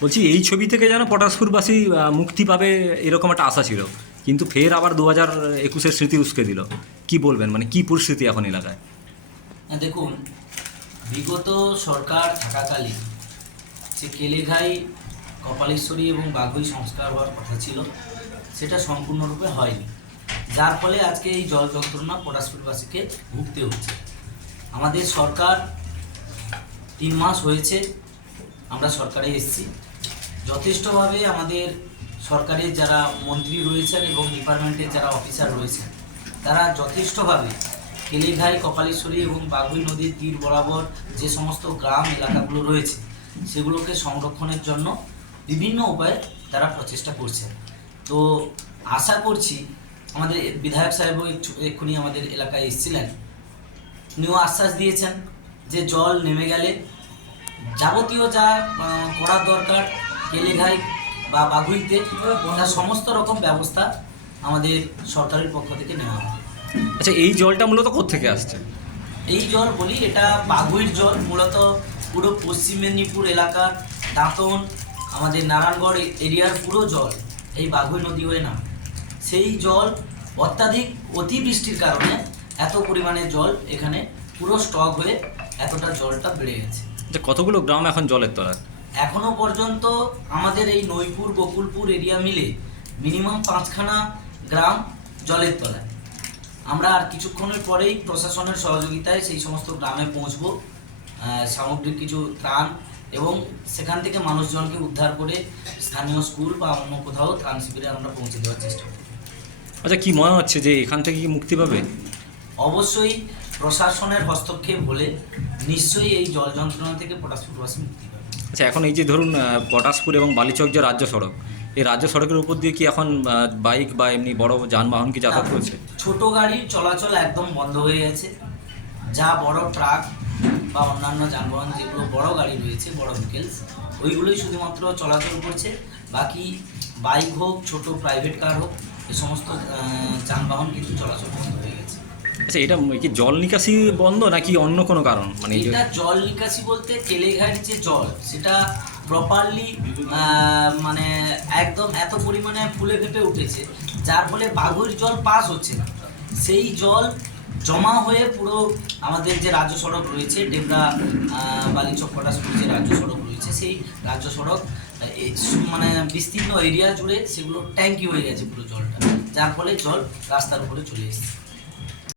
বলছি এই ছবি থেকে যেন পটাশপুরবাসী মুক্তি পাবে এরকম একটা আশা ছিল, কিন্তু ফের আবার 2021-এর স্মৃতি উস্কে দিল। কি বলবেন, মানে কি পরিস্থিতি এখন এলাকায়? দেখুন, বিগত সরকার থাকাকালীন যে কেলেঘাই, কপালেশ্বরী এবং বাঘই সংস্কার হওয়ার কথা ছিল সেটা সম্পূর্ণরূপে হয়নি, যার ফলে আজকে এই জল যন্ত্রণা পটাশপুরবাসীকে ভুগতে হচ্ছে। আমাদের সরকার 3 মাস হয়েছে, আমরা সরকারে এসেছি। যথেষ্টভাবে আমাদের সরকারের যারা মন্ত্রী রয়েছেন এবং ডিপার্টমেন্টের যারা অফিসার রয়েছেন তারা যথেষ্টভাবে কেলেঘাই, কপালেশ্বরী এবং বাঘই নদীর তীর বরাবর যে সমস্ত গ্রাম এলাকাগুলো রয়েছে সেগুলোকে সংরক্ষণের জন্য বিভিন্ন উপায়ে তারা প্রচেষ্টা করছেন। তো আশা করছি, আমাদের বিধায়ক সাহেবও এক্ষুনি আমাদের এলাকায় এসেছিলেন, উনিও আশ্বাস দিয়েছেন যে জল নেমে গেলে যাবতীয় যা করার দরকার কেলেঘাই বা বাঘুইতে তার সমস্ত রকম ব্যবস্থা আমাদের সরকারের পক্ষ থেকে নেওয়া হবে। আচ্ছা, এই জলটা মূলত কোত্থেকে আসছে? এই জল বলি, এটা বাঘুইর জল, মূলত পুরো পশ্চিম মেদিনীপুর এলাকার দাঁতন, আমাদের নারায়ণগড় এরিয়ার পুরো জল এই বাঘুই নদী হয়ে নামে। সেই জল অত্যাধিক অতিবৃষ্টির কারণে এত পরিমাণে জল এখানে পুরো স্টক হয়ে এতটা জলটা বেড়ে গেছে। আচ্ছা, কতগুলো গ্রাম এখন জলের তলায়? এখনো পর্যন্ত আমাদের এই নইপুর, বকুলপুর এরিয়া মিলে মিনিমাম 5খানা গ্রাম জলের তলায়। আমরা আর কিছুক্ষণের পরেই প্রশাসনের সহযোগিতায় সেই সমস্ত গ্রামে পৌঁছবো, সামগ্রিক কিছু ত্রাণ এবং সেখান থেকে মানুষজনকে উদ্ধার করে স্থানীয় স্কুল বা অন্য কোথাও ত্রাণ শিবিরে আমরা পৌঁছে দেওয়ার চেষ্টা করব। আচ্ছা, কি মনে হচ্ছে যে এখান থেকে কি মুক্তি পাবে? অবশ্যই প্রশাসনের হস্তক্ষেপ হলে নিশ্চয়ই এই জল যন্ত্রণা থেকে পটাশপুরবাসী মুক্তি পাবে। আচ্ছা, এখন এই যে ধরুন পটাশপুর এবং বালিচক যে রাজ্য সড়ক, এই রাজ্য সড়কের উপর দিয়ে কি এখন বাইক বা এমনি বড় যানবাহন কি যাতায়াত করছে? ছোট গাড়ির চলাচল একদম বন্ধ হয়ে গেছে। যা বড় ট্রাক বা অন্যান্য যানবাহন, যেগুলো বড় গাড়ি রয়েছে, বড় ভেহিকেলস, ওইগুলোই শুধুমাত্র চলাচল করছে। বাকি বাইক হোক, ছোট প্রাইভেট কার হোক, এ সমস্ত যানবাহন কিন্তু চলাচল বন্ধ হয়ে গেছে। আচ্ছা, এটা কি জল নিকাশি বন্ধ নাকি অন্য কোনো কারণ? মানে এটা জল নিকাশি বলতে কেলেঘাইয়ের যে জল সেটা প্রপারলি মানে একদম এত পরিমাণে ফুলে ফেঁপে উঠেছে, যার ফলে বাঘুইর জল পাস হচ্ছে না। সেই জল জমা হয়ে পুরো আমাদের যে রাজ্য সড়ক রয়েছে, ডেবরা বালিচক পটাশপুর যে রাজ্য সড়ক রয়েছে, সেই রাজ্য সড়ক মানে বিস্তীর্ণ এরিয়া জুড়ে সেগুলো ট্যাঙ্কি হয়ে গেছে পুরো জলটা, যার ফলে জল রাস্তার উপরে চলে এসেছে।